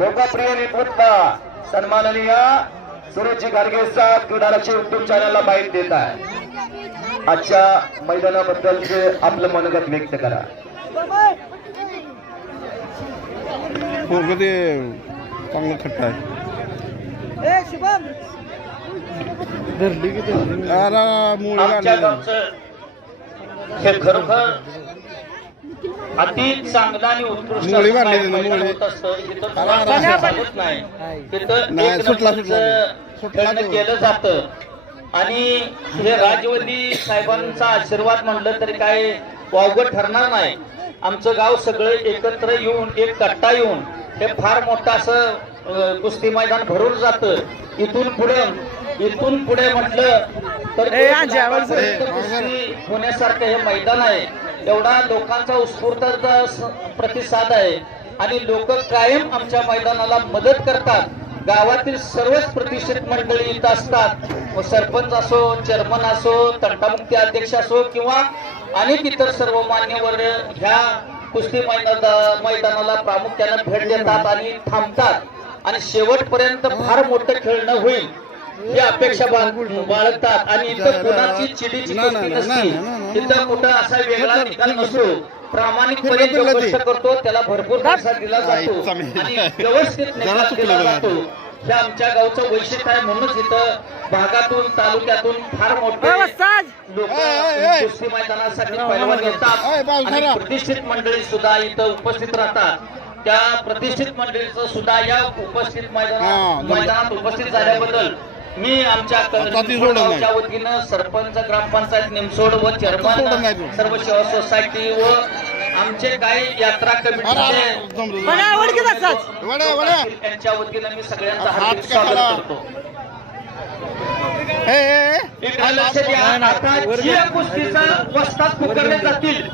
लोकप्रिय नेतृत्व सन्माननीय सुरेशजी गाडगे साहेब क्रीडालक्ष युट्यूब चॅनलला बाईट देत आहे आजच्या मैदानाबद्दलचे आपलं मनोगत व्यक्त करा. चांगलं खट्ट आहे. हे खरोखर अति चांगलं आणि उत्कृष्ट. केलं जातं. आणि हे राजवंदी साहेबांचा आशीर्वाद म्हणलं तरी काय वावगं ठरणार नाही. आमचं गाव सगळं एकत्र येऊन एक कट्टा येऊन हे फार मोठं असं कुस्ती मैदान भरून जातं. इथून पुढे इथून पुढे म्हटलं तर होण्यासारखं हे मैदान आहे. एवढा लोकांचा उत्स्फूर्त प्रतिसाद आहे. आणि लोक कायम आमच्या मैदानाला मदत करतात. गावातील सर्वच प्रतिष्ठित मंडळी इथं असतात. सरपंच असो चेअरमन असो तंटामुक्ती अध्यक्ष असो किंवा अनेक इतर सर्व मान्यवर ह्या कुस्ती मैदाना मैदानाला प्रामुख्याने भेट देतात आणि थांबतात. आणि शेवटपर्यंत फार मोठं खेळणं होईल ही अपेक्षा बाळ- बाळगतात आणि इथं कोणाची चिडीची कुस्ती नसती. इथं कुठं असा वेगळा निकाल नसतो प्रामाणिकपणे जो कष्ट ते. करतो त्याला भरपूर पैसा दिला जातो. आणि व्यवस्थित निकाल दिला. जातो हे आमच्या गावचं वैशिष्ट्य आहे म्हणूनच इथं भागातून तालुक्यातून फार मोठे लोक. कुस्ती मैदानासाठी पैलवान येतात आणि. प्रतिष्ठित मंडळी सुद्धा इथं उपस्थित राहतात त्या प्रतिष्ठित मंडळीचं सुद्धा या उपस्थित मैदानात उपस्थित झाल्याबद्दल मी आमच्या वतीनं सरपंच ग्रामपंचायत निमसोड व चेअरमन. सर्व सेवा सोसायटी व आमचे काही यात्रा अरे, अरे, कमिटीचे जमलं, मला जमलं. आवड की तसाच. वड्या, वड्या. यांच्या वतीनं मी सगळ्यांचं हात हार्दिक? स्वागत करतो जे कुस्तीचा वस्तात पुकारले जातील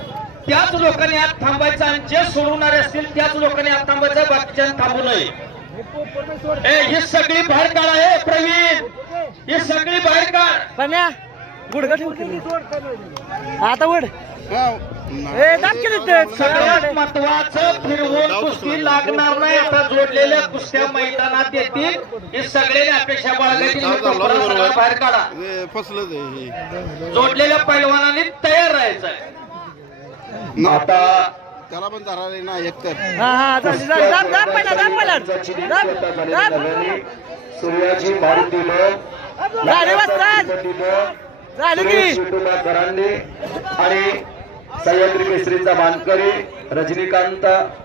त्याच लोकांनी आत थांबायचं आणि जे सोडवणारे असतील त्याच लोकांनी आत थांबायचं बाकीच्यांनी थांबू नये ए ही सगळी बाहेर काढा हे प्रवीण. ही सगळी बाहेर काढ गुडघा. आता वड ए दाब केली ते सगळ्यात महत्वाचं फिरवून कुस्ती लागणार नाही. आता जोडलेल्या कुस्त्या मैदानात येतील. हे सगळ्यांनी अपेक्षा. सगळं. बाहेर काढा फसलं ते हे. जोडलेल्या पैलवानांनी तयार राहायचंय. ना, आता त्याला पण धरायला नाही एकतर हा हा पहिला पहिला झाली वस्ताद. झाली की. करांनी आणि सह्याद्री केसरीचा मानकरी रजनीकांत